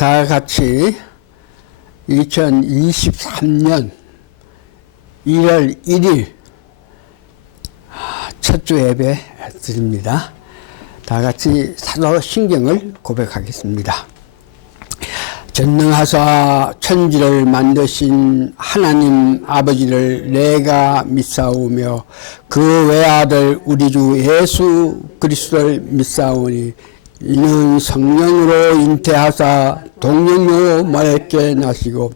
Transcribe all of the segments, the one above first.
다 같이 2023년 1월 1일 첫 주 예배 드립니다. 다 같이 사도신경을 고백하겠습니다. 전능하사 천지를 만드신 하나님 아버지를 내가 믿사오며 그 외아들 우리 주 예수 그리스도를 믿사오니 이는 성령으로 잉태하사 동정녀 마리아께 나시고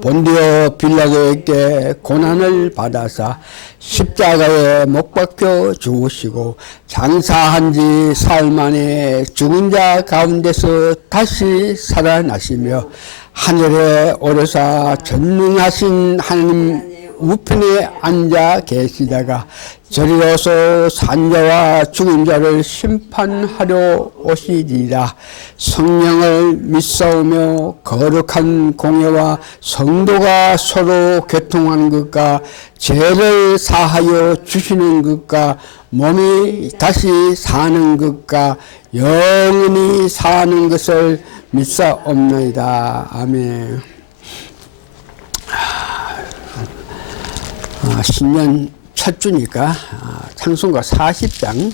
본디오 빌라도에게 고난을 받아사 십자가에 못 박혀 죽으시고 장사한 지 사흘 만에 죽은 자 가운데서 다시 살아나시며 하늘에 오르사 전능하신 하나님 우편에 앉아 계시다가 저리로서 산자와 죽은 자를 심판하려 오시리라. 성령을 믿사오며 거룩한 공예와 성도가 서로 교통하는 것과 죄를 사하여 주시는 것과 몸이 다시 사는 것과 영원히 사는 것을 믿사옵나이다. 아멘. 신년 첫 주니까 찬송가 40장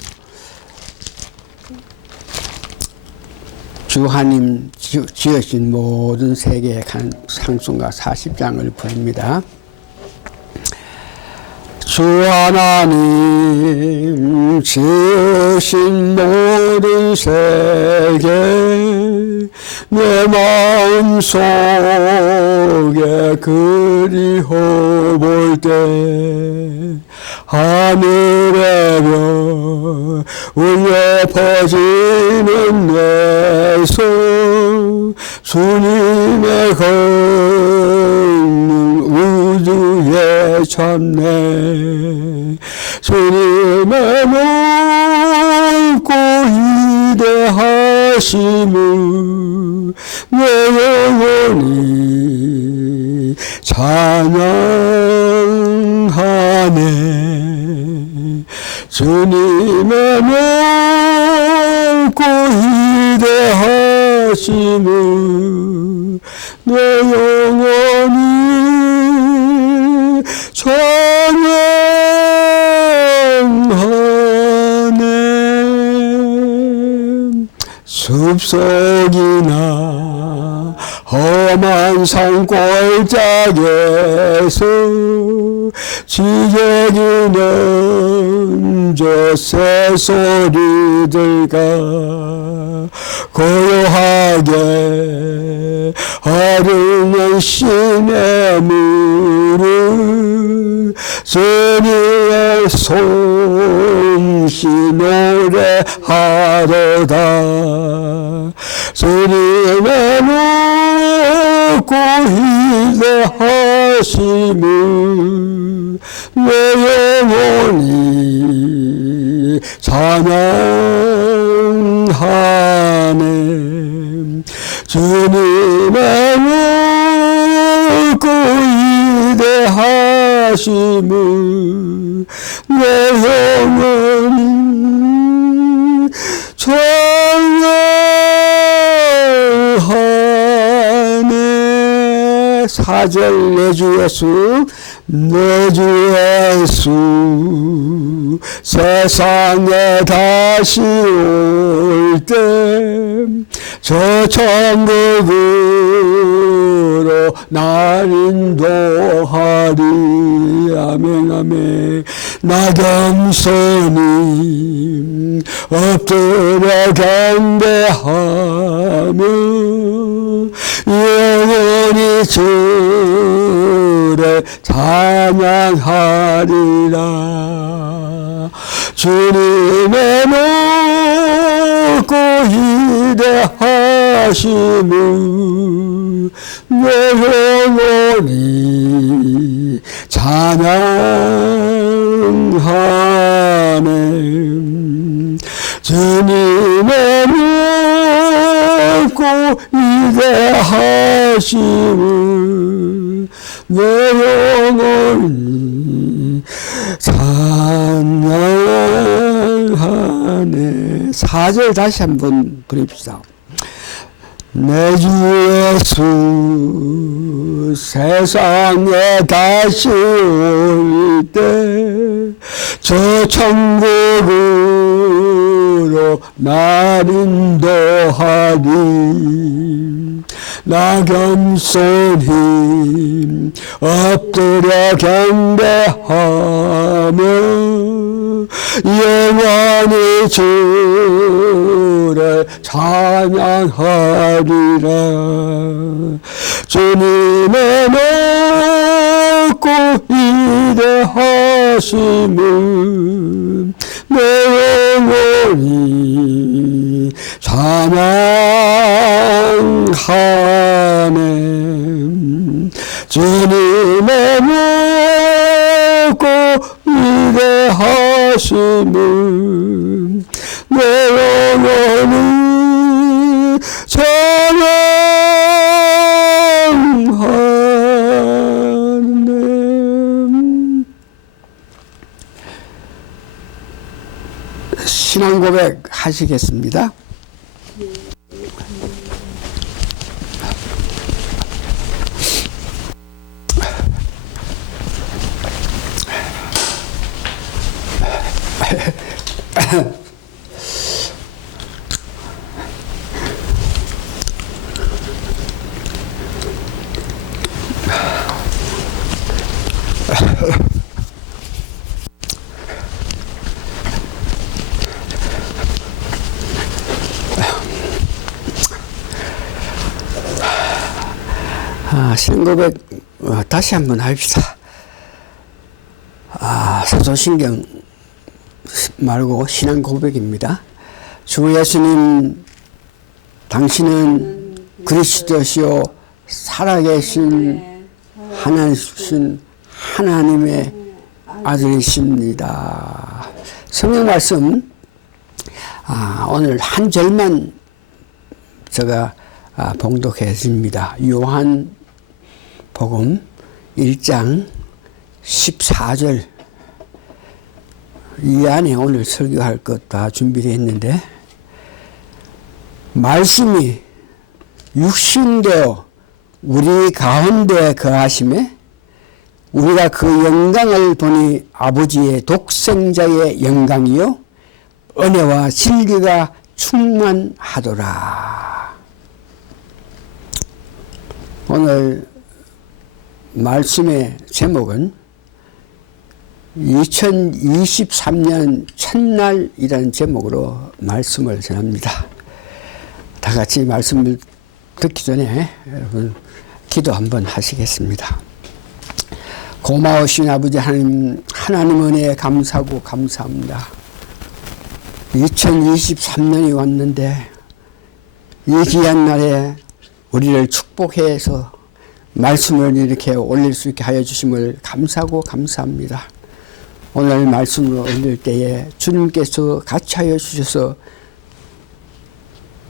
주 하나님 지으신 모든 세계에 간 찬송가 40장을 부릅니다. 주 하나님 지으신 모든 세계 내 마음속에 그리워볼 때 하늘의 별 울려 퍼지는 내 손 주님의 걷는 우주에 참네 주님의 높고 위대하심을 내 영혼이 찬양하네 주님의 높고 위대하심을 내 영혼이 찬양하네 숲속이나 험한 산골짜기에서 지저귀는 저 새소리들과 고요하게 흐르는 시냇물을 주님의 솜씨 노래하도다 주님의 높고 위대하심을 내 영혼이 찬양하네 주님의 높고 위대하심을 내 영혼이 찬양하네 사절 내 주 예수 내 주 예수 세상에 다시 올 때 저 천국으로 날 인도하리 아멘 아멘 나 겸손히 엎드려 경배하며 영원히 주를 찬양하리라 주님의 높고 위대하심을 내 영혼이 찬양하네 주님의 높고 위대하심을 내 영혼이 찬양하네 4절 다시 한번 부릅시다. 내 주 예수 세상에 다시 올 때 저 천국으로 날 인도하리. 나 겸손히 엎드려 경배하며 영원히 주를 찬양하리라. 주님의 높고 위대하심은 내 영혼이 찬양하네. 주님의 높고 위대하심은 내 영혼이 찬양하네. 신앙 고백 하시겠습니다. 신고백 다시 한번 합시다. 사도신경 말고 신앙 고백입니다. 주 예수님, 당신은 그리스도시요 살아계신 하나님의 아들이십니다. 성경 말씀 오늘 한 절만 제가 봉독했습니다. 요한 복음 1장 14절. 이 안에 오늘 설교할 것 다 준비되어 있는데, 말씀이 육신되어 우리 가운데 거하심에 우리가 그 영광을 보니 아버지의 독생자의 영광이요 은혜와 진리가 충만하더라. 오늘 말씀의 제목은 2023년 첫날이라는 제목으로 말씀을 전합니다. 다 같이 말씀을 듣기 전에 여러분 기도 한번 하시겠습니다. 고마우신 아버지 하나님 은혜에 감사하고 감사합니다. 2023년이 왔는데 이 귀한 날에 우리를 축복해서 말씀을 이렇게 올릴 수 있게 하여 주심을 감사하고 감사합니다. 오늘 말씀을 올릴 때에 주님께서 같이 하여 주셔서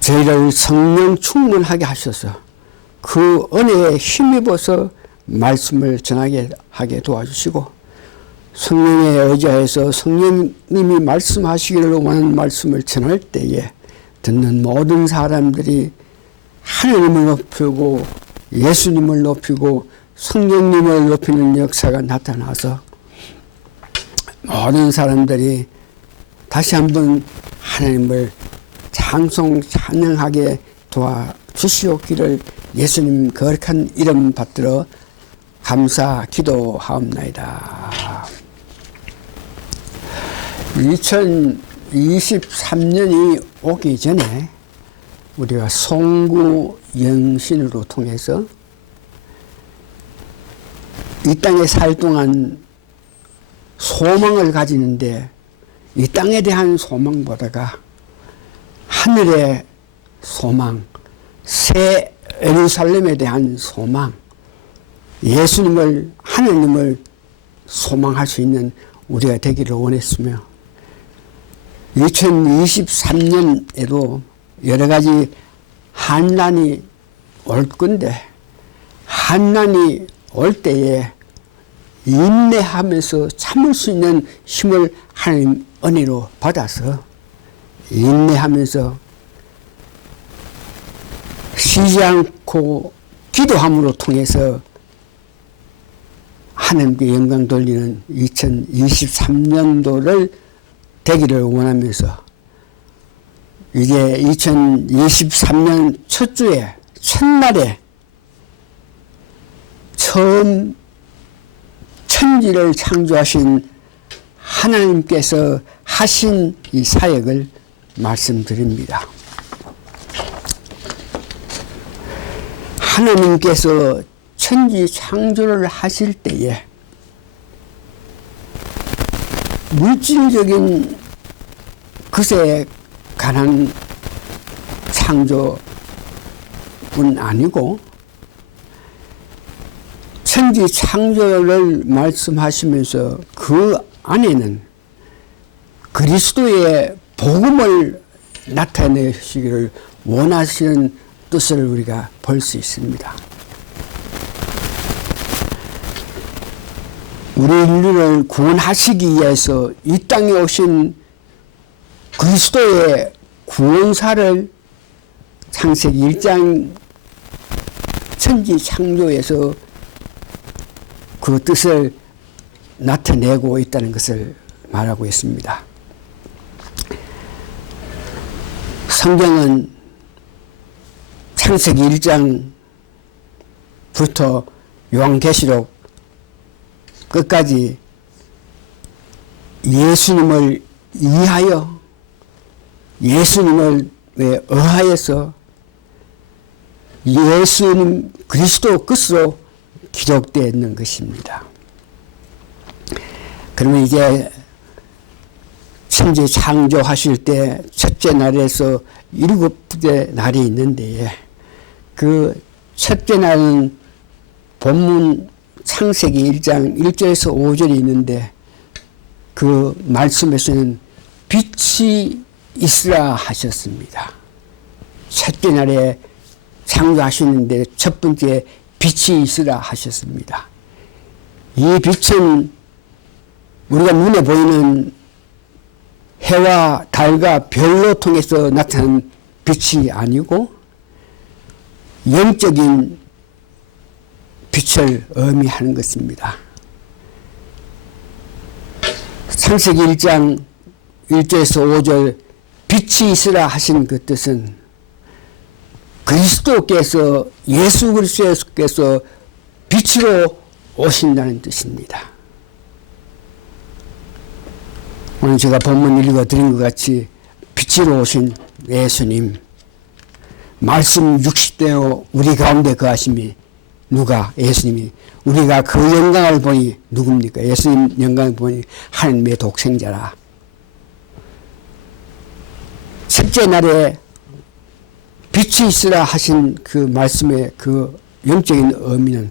저희를 성령 충만하게 하셔서 그 은혜에 힘입어서 말씀을 전하게 하게 도와주시고, 성령에 의지하여서 성령님이 말씀하시기를 원하는 말씀을 전할 때에 듣는 모든 사람들이 하나님을 높이고 예수님을 높이고 성령님을 높이는 역사가 나타나서 모든 사람들이 다시 한번 하나님을 찬양하게 도와주시옵기를 예수님 거룩한 이름 받들어 감사 기도하옵나이다. 2023년이 오기 전에 우리가 송구 영신으로 통해서 이 땅에 살 동안 소망을 가지는데, 이 땅에 대한 소망보다가 하늘의 소망, 새 예루살렘에 대한 소망, 예수님을, 하나님을 소망할 수 있는 우리가 되기를 원했으며, 2023년에도 여러 가지 환난이 올 건데, 환난이 올 때에 인내하면서 참을 수 있는 힘을 하나님 은혜로 받아서 인내하면서 쉬지 않고 기도함으로 통해서 하나님께 영광 돌리는 2023년도를 되기를 원하면서 이제 2023년 첫 주에 첫날에 처음 천지를 창조하신 하나님께서 하신 이 사역을 말씀드립니다. 하나님께서 천지 창조를 하실 때에 물질적인 것에 관한 창조는 아니고 천지 창조를 말씀하시면서 그 안에는 그리스도의 복음을 나타내시기를 원하시는 뜻을 우리가 볼 수 있습니다. 우리 인류를 구원하시기 위해서 이 땅에 오신 그리스도의 구원사를 창세기 1장 천지 창조에서 그 뜻을 나타내고 있다는 것을 말하고 있습니다. 성경은 창세기 1장부터 요한계시록 끝까지 예수님을 위하여 예수님을 의하여서 예수님 그리스도 끝으로 기록되어 있는 것입니다. 그러면 이제 천지 창조하실 때 첫째 날에서 일곱째 날이 있는데 그 첫째 날은 본문 창세기 1장 1절에서 5절이 있는데 그 말씀에서는 빛이 있으라 하셨습니다. 첫째 날에 창조하시는데 첫 번째 빛이 있으라 하셨습니다. 이 빛은 우리가 눈에 보이는 해와 달과 별로 통해서 나타난 빛이 아니고 영적인 빛을 의미하는 것입니다. 창세기 1장 1절에서 5절 빛이 있으라 하신 그 뜻은 그리스도께서 예수 그리스도께서 빛으로 오신다는 뜻입니다. 오늘 제가 본문 읽어드린 것 같이 빛으로 오신 예수님 말씀 60대요 우리 가운데 거하심이 누가 예수님이 우리가 그 영광을 보니 누굽니까? 예수님 영광을 보니 하나님의 독생자라. 첫째 날에 빛이 있으라 하신 그 말씀의 그 영적인 의미는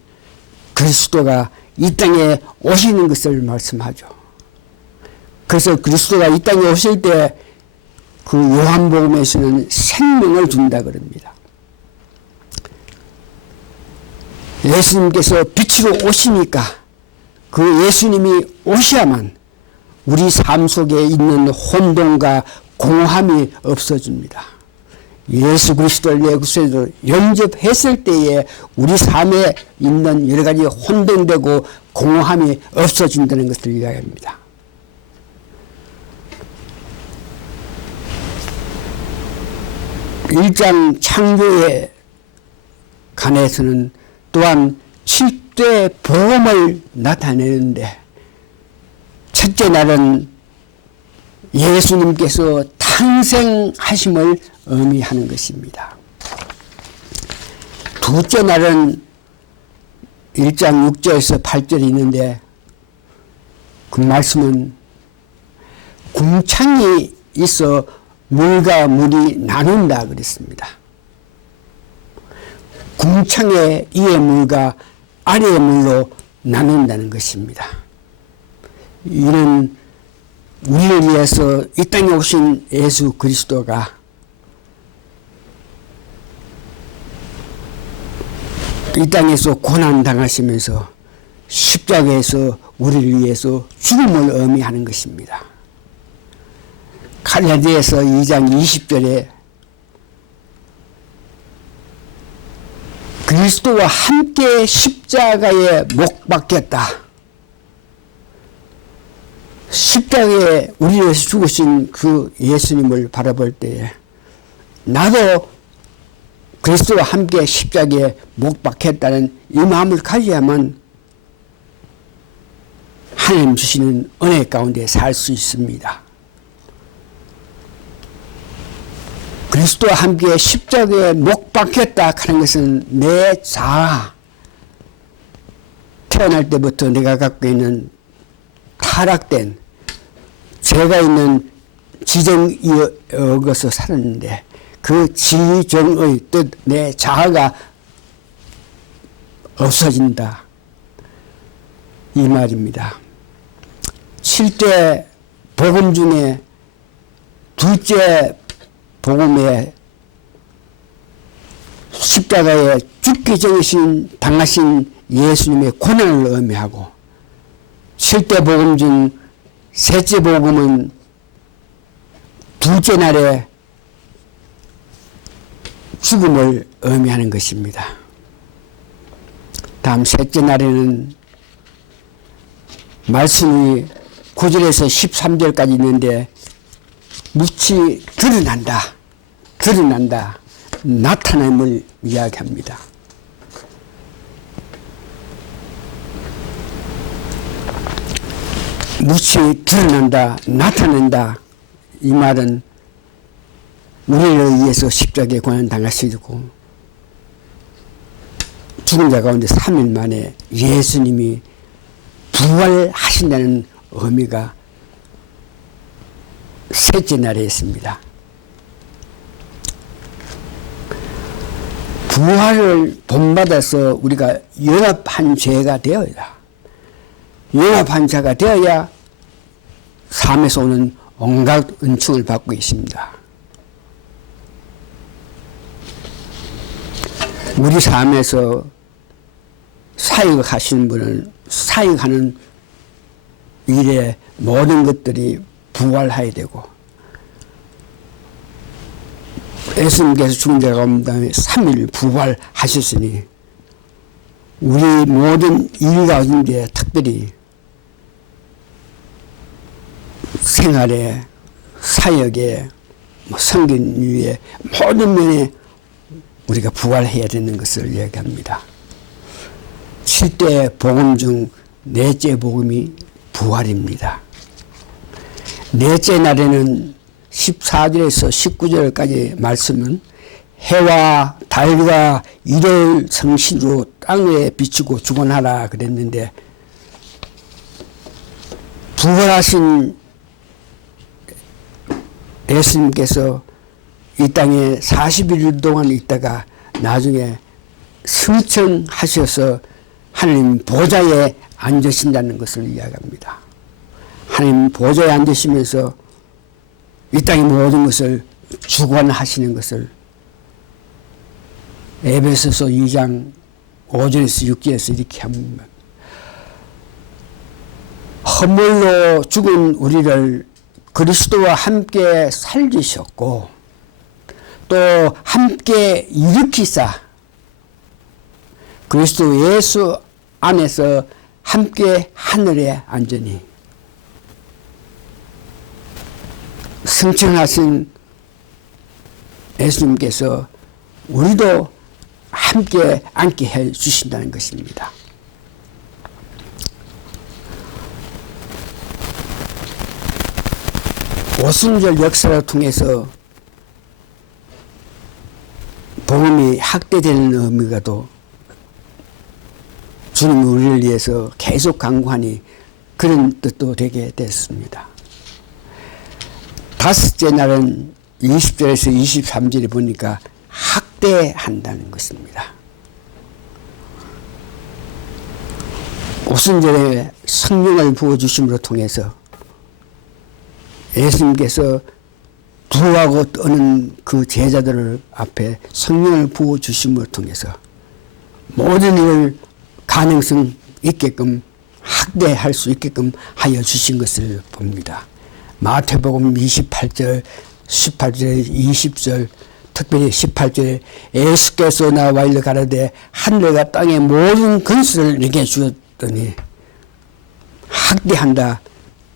그리스도가 이 땅에 오시는 것을 말씀하죠. 그래서 그리스도가 이 땅에 오실 때 그 요한복음에서는 생명을 준다 그럽니다. 예수님께서 빛으로 오시니까 그 예수님이 오셔야만 우리 삶 속에 있는 혼돈과 공허함이 없어집니다. 예수 그리스도를 내 구세주로 영접했을 때에 우리 삶에 있는 여러 가지 혼돈되고 공허함이 없어진다는 것을 이야기합니다. 일장 창조에 관해서는 또한 7대 복음을 나타내는데 첫째 날은 예수님께서 탄생하심을 의미하는 것입니다. 둘째 날은 1장 6절에서 8절이 있는데 그 말씀은 궁창이 있어 물과 물이 나눈다 그랬습니다. 궁창의 위의 물과 아래의 물로 나눈다는 것입니다. 이는 우리를 위해서 이 땅에 오신 예수 그리스도가 이 땅에서 고난당하시면서 십자가에서 우리를 위해서 죽음을 의미하는 것입니다. 갈라디아서 2장 20절에 그리스도와 함께 십자가에 못 박혔다. 십자가에 우리를 위해서 죽으신 그 예수님을 바라볼 때에 나도 그리스도와 함께 십자가에 못 박혔다는 이 마음을 가져야만 하나님 주시는 은혜 가운데 살 수 있습니다. 그리스도와 함께 십자가에 못 박혔다 하는 것은 내 자아, 태어날 때부터 내가 갖고 있는 타락된 죄가 있는 지정에 어겨서 살았는데 그 지정의 뜻, 내 자아가 없어진다. 이 말입니다. 7대 복음 중에 둘째 복음에 십자가에 죽기 전에 당하신 예수님의 고난을 의미하고 7대 복음 중 셋째 복음은 둘째 날에 죽음을 의미하는 것입니다. 다음 셋째 날에는 말씀이 9절에서 13절까지 있는데 묻히 드러난다, 나타남을 이야기합니다. 묻히 드러난다, 나타낸다. 이 말은 우리를 위해서 십자가에 고난 당하시고 죽은 자 가운데 3일 만에 예수님이 부활하신다는 의미가 셋째 날에 있습니다. 부활을 본받아서 우리가 연합한 죄가 되어야, 연합한 자가 되어야 삶에서 오는 온갖 은총을 받고 있습니다. 우리 삶에서 사역하시는 분은 사역하는 일에 모든 것들이 부활해야 되고, 예수님께서 죽은 자 가운데 3일 부활하셨으니 우리 모든 일 가운데 특별히 생활에, 사역에, 성경 위에 모든 면에 우리가 부활해야 되는 것을 이야기합니다. 7대 복음 중 넷째 복음이 부활입니다. 넷째 날에는 14절에서 19절까지 말씀은 해와 달과 일을 성신으로 땅에 비추고 주관하라 그랬는데, 부활하신 예수님께서 이 땅에 41일 동안 있다가 나중에 승천하셔서 하나님 보좌에 앉으신다는 것을 이야기합니다. 하나님 보좌에 앉으시면서 이 땅의 모든 것을 주관하시는 것을 에베소서 2장 5절에서 6절에서 이렇게 합니다. 허물로 죽은 우리를 그리스도와 함께 살리셨고 또 함께 일으키사 그리스도 예수 안에서 함께 하늘에 앉으니, 승천하신 예수님께서 우리도 함께 앉게 해 주신다는 것입니다. 오순절 역사를 통해서 복음이 확대되는 의미가도 주님이 우리를 위해서 계속 강구하니 그런 뜻도 되게 됐습니다. 다섯째 날은 20절에서 23절에 보니까 확대한다는 것입니다. 오순절에 성령을 부어주심으로 통해서 예수님께서 두하고 떠는 그 제자들 앞에 성령을 부어주심을 통해서 모든 일을 가능성 있게끔 확대할 수 있게끔 하여 주신 것을 봅니다. 마태복음 28절, 18절, 20절, 특별히 18절에 예수께서 나와 일러 가라되 하늘과 땅의 모든 근수를 내게 주었더니 학대한다,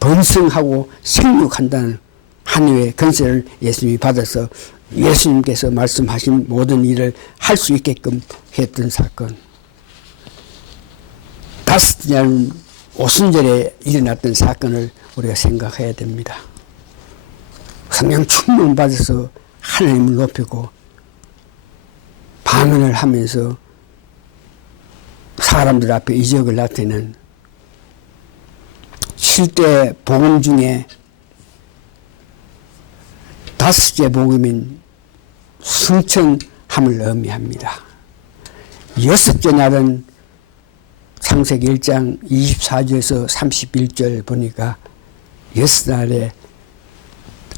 번성하고 생육한다는 하늘의 근세를 예수님이 받아서 예수님께서 말씀하신 모든 일을 할 수 있게끔 했던 사건. 다섯 날 오순절에 일어났던 사건을 우리가 생각해야 됩니다. 성령 충만 받아서 하나님을 높이고 방언을 하면서 사람들 앞에 이적을 나타내는 7대 복음 중에 다섯째 복음인 승천함을 의미합니다. 여섯째 날은 창세기 1장 24절에서 31절 보니까 여섯 날에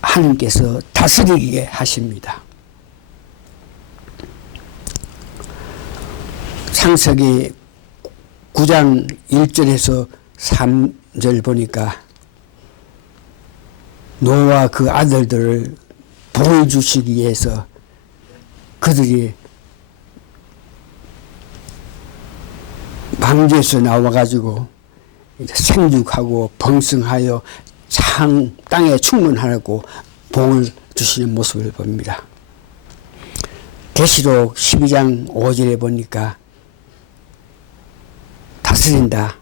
하나님께서 다스리게 하십니다. 창세기 9장 1절에서 3절 보니까 노아와 그 아들들을 보여주시기 위해서 그들이 방주에서 나와가지고 생육하고 번성하여 땅에 충만하라고 복을 주시는 모습을 봅니다. 계시록 12장 5절에 보니까 다스린다.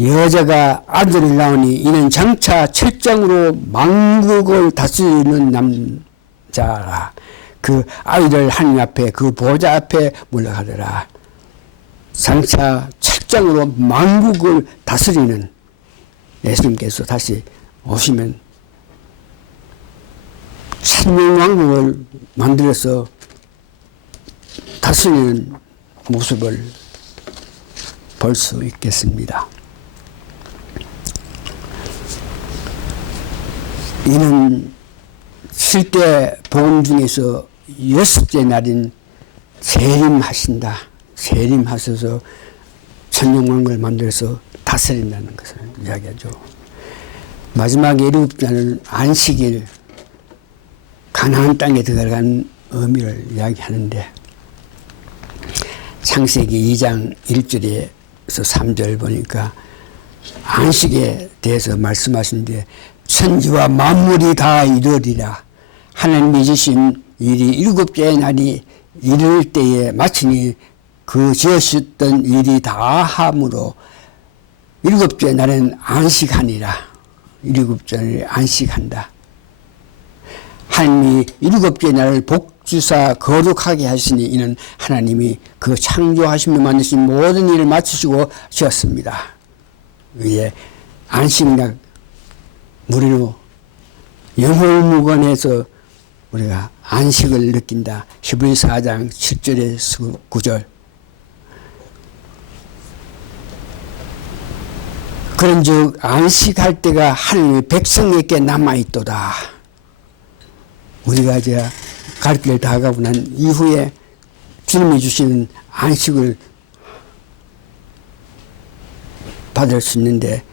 여자가 아들을 낳으니 이는 장차 철장으로 만국을 다스리는 남자라. 그 아이를 하나님 앞에 그 보좌 앞에 물러가더라. 장차 철장으로 만국을 다스리는 예수님께서 다시 오시면 천년왕국을 만들어서 다스리는 모습을 볼 수 있겠습니다. 이는 7대 복음 중에서 여섯째 날인 재림하신다. 재림하셔서 천년왕국을 만들어서 다스린다는 것을 이야기하죠. 마지막에 일곱 날은 안식일, 가나안 땅에 들어간 의미를 이야기하는데 창세기 2장 1절에서 3절 보니까 안식에 대해서 말씀하시는데 천지와 만물이 다 이르리라. 하나님이 지신 일이 일곱째 날이 이를 때에 마치니 그 지으셨던 일이 다 함으로 일곱째 날은 안식하니라. 일곱째 날에 안식한다. 하나님이 일곱째 날을 복주사 거룩하게 하시니 이는 하나님이 그 창조하시며 만드신 모든 일을 마치시고 지었습니다. 위에 안식날 우리로 영혼무관에서 우리가 안식을 느낀다. 히브리서 4장 7절에서 9절. 그런즉 안식할 때가 하나님의 백성에게 남아있도다. 우리가 이제 갈 길 다 가고 난 이후에 주님이 주시는 안식을 받을 수 있는데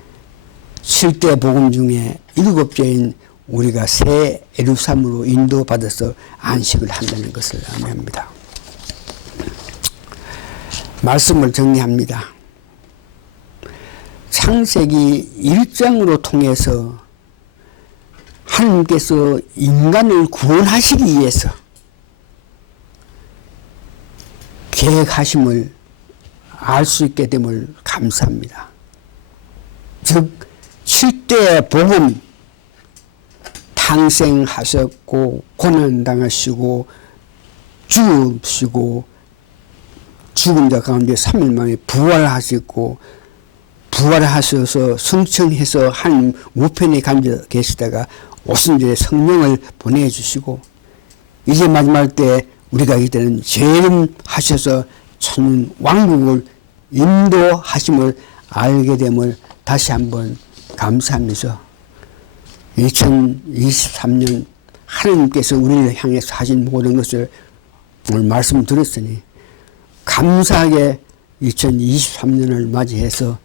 7대 복음 중에 일곱째인 우리가 새 예루살렘으로 인도받아서 안식을 한다는 것을 의미합니다. 말씀을 정리합니다. 창세기 1장으로 통해서 하나님께서 인간을 구원하시기 위해서 계획하심을 알 수 있게 됨을 감사합니다. 즉 7대 복음 탄생하셨고 고난당하시고 죽으시고 죽은 자 가운데 3일 만에 부활하셨고 부활하셔서 승천해서 하나님 우편에 앉아 계시다가 오순절에 성령을 보내주시고 이제 마지막 때 우리가 이때는 재림하셔서 천 왕국을 인도하심을 알게 됨을 다시 한번 감사하면서 2023년 하나님께서 우리를 향해서 하신 모든 것을 오늘 말씀 드렸으니 감사하게 2023년을 맞이해서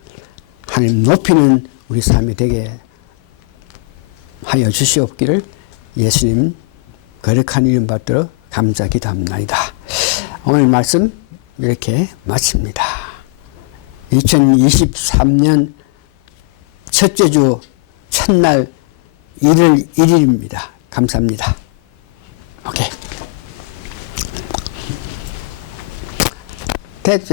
하나님 높이는 우리 삶이 되게 하여 주시옵기를 예수님 거룩한 이름 받들어 감사 기도합나이다. 오늘 말씀 이렇게 마칩니다. 2023년 첫째 주 첫날 1월 1일입니다. 감사합니다. 오케이. 됐죠.